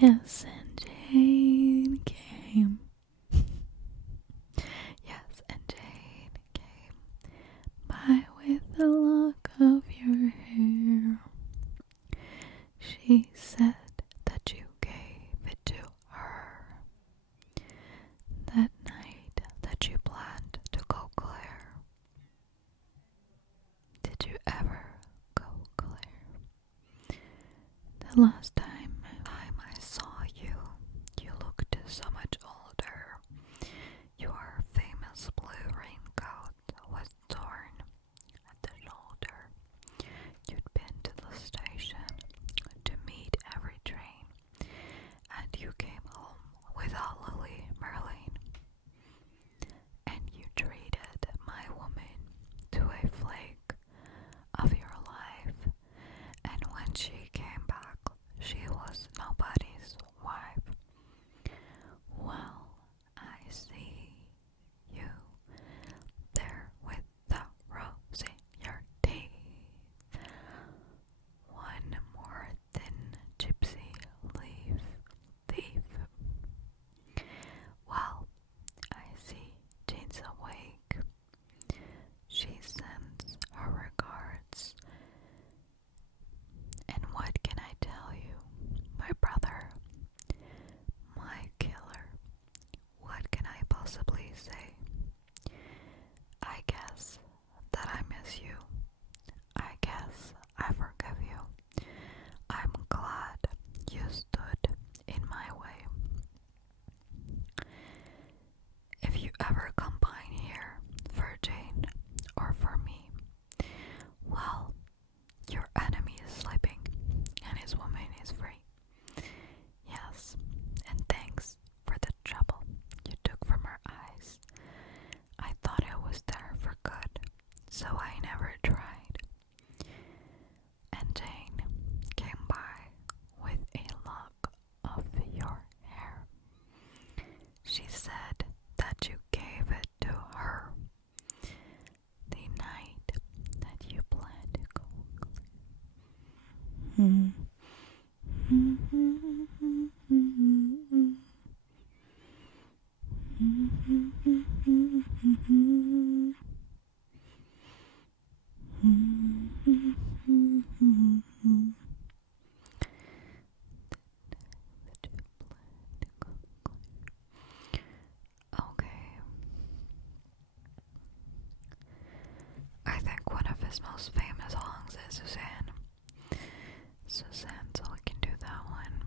Yes, and Jane came. Yes, and Jane came by with a lock of your hair. She said that you gave it to her that night that you planned to go clear. Did you ever go clear? The last time I saw you, you looked so much older. Your famous blue raincoat was torn at the shoulder. You'd been to the station to meet every train, and you came home without Lily Merlin. And you treated my woman to a flake of your life, and when she came back, she was nobody's wife. Well, I see you there with the rose in your teeth. One more thin gypsy leaf thief. Well, I see Jane's awake. She sends her regards. And what can I tell you, my brother, my killer? What can I possibly say? I guess that I miss you. I guess I forgive you. I'm glad you stood in my way. If you ever come by here for Jane or for me, well, your enemy is sleeping and his woman is free. Yes, and thanks for the trouble you took from her eyes. I thought it was there for good, so I never tried. And Jane came by with a lock of your hair. She said that you gave it to her the night that you planned to go clear. Okay. I think one of his most famous songs is Suzanne. Suzanne, so we can do that one.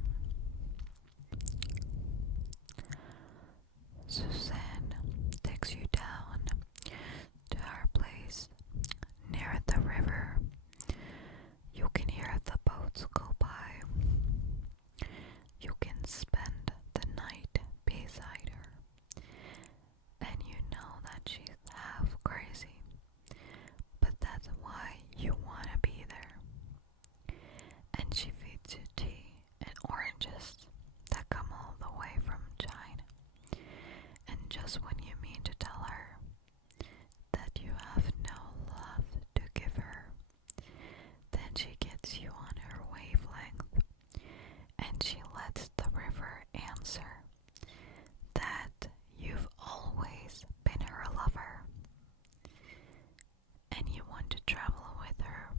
Suzanne takes you down to her place near the river. You can hear the boats go by. You can spend the night beside her. And you know that she's half crazy, but that's why you want to be there. And she feeds you tea and oranges that come all the way from China. And just when you mean to tell her that you have no love to give her, then she gets you on her wavelength, and she lets the river answer that you've always been her lover, and you want to travel with her,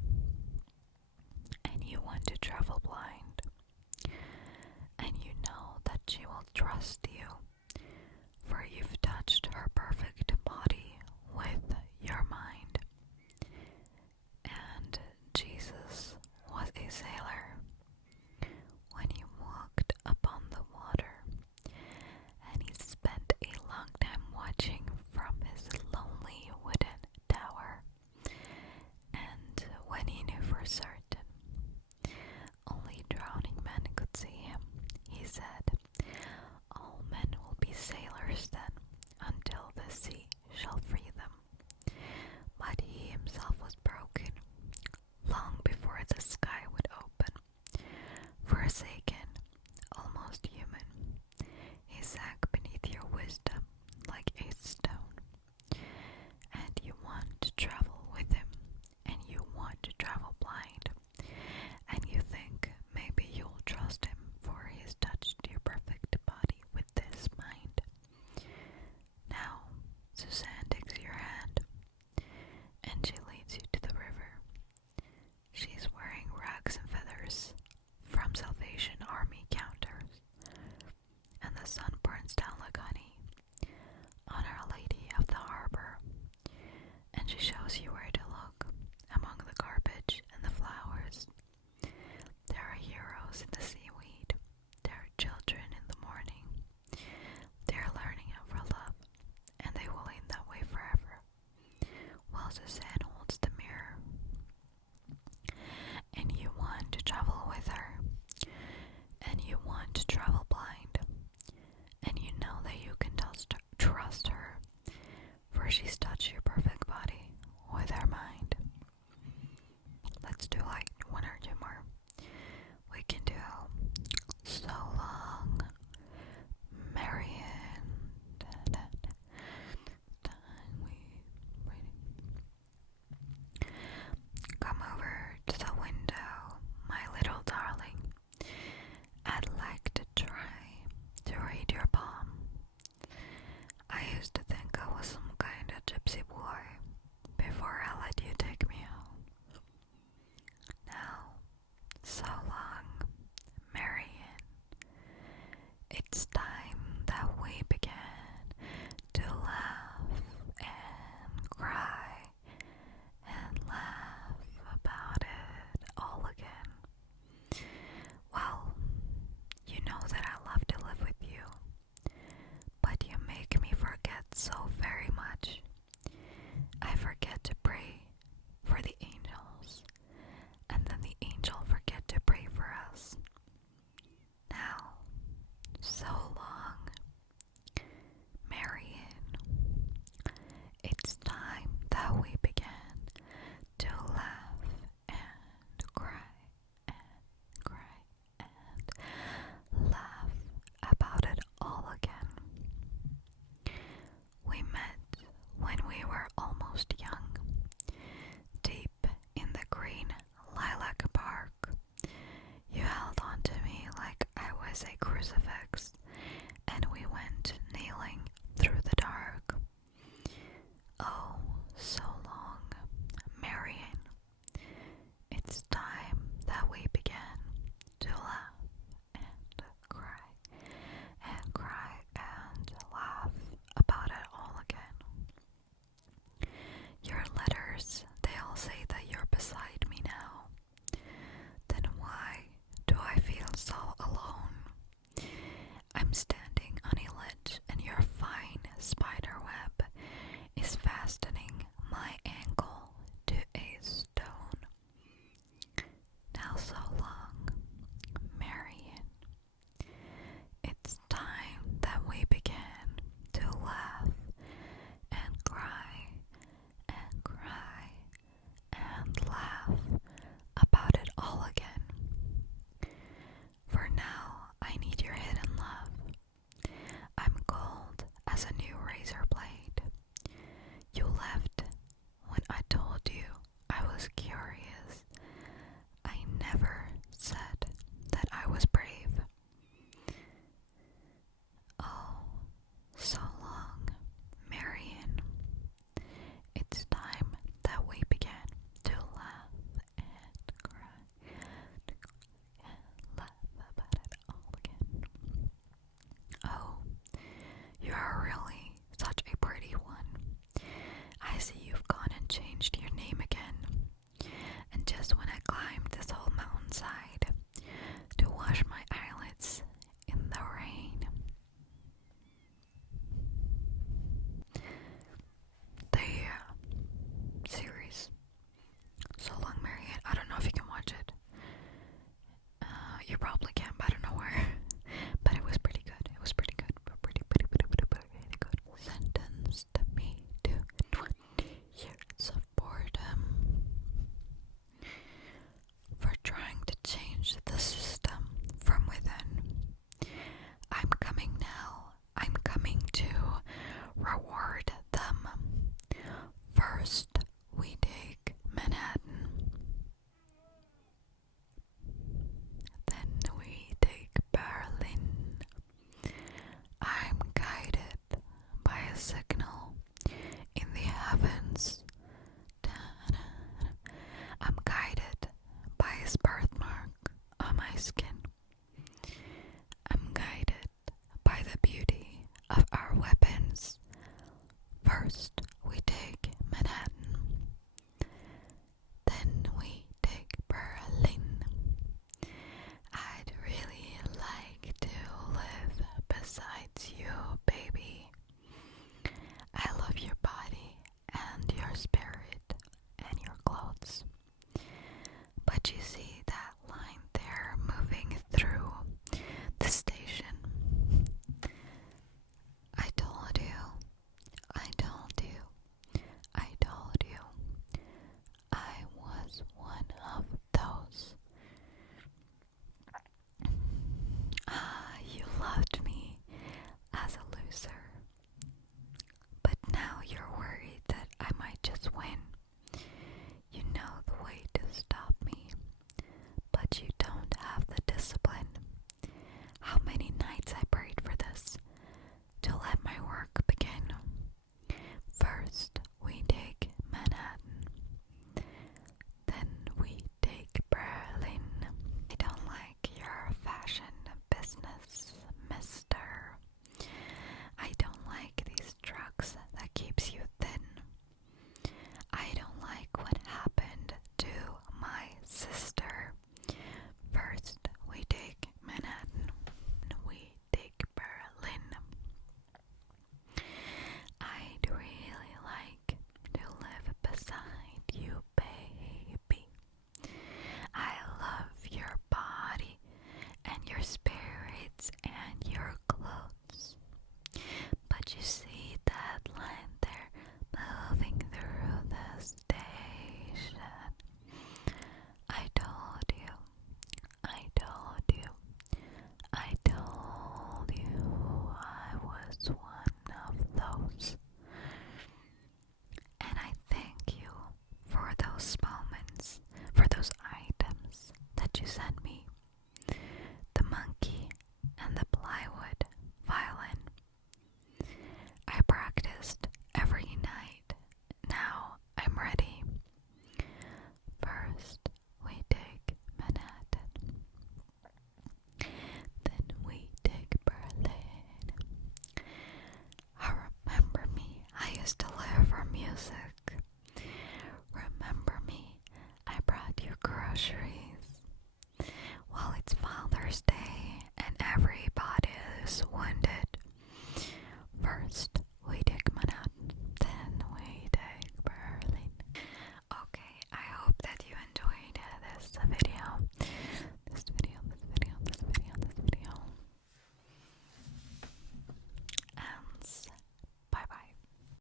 and you want to travel blind, and you know that she will trust you, for you've touched her perfect body with your mind. And Jesus was a sailor when he walked upon the water, and he spent a long time watching from his lonely wooden tower. And when he knew for certain only drowning men could see him, he said, "All It's time that we began to laugh and cry and laugh about it all again. Well, you know that I love to live with you, but you make me forget so very much. I forget to pray for the angels, and then the angel forget to pray for us. Now, so long, Marion. It's time that we began to laugh and cry and cry and laugh about it all again. We met when we were almost young, deep in the green lilac park. You held on to me like I was a crucifix, and we went kneeling through the dark. Oh, so long, Marion. It's time that we began to laugh and cry and laugh about it all again. Your letters, they all say that you're beside me now. Then why do I feel so alone? I'm standing on a ledge and your fine spider web is fastening my ankle to a stone. Now so long, Marion. It's time that we began to laugh and cry and laugh about it all again. For now, I need your hidden love. I'm cold as a new razor blade. You left when I told you I was curious. I never said that I was brave. Oh, so long, Marion. It's time that we began to laugh and cry and laugh about it all again. Oh, you are really such a pretty one. I see you've gone and changed your name again. And just when I climbed this whole mountainside,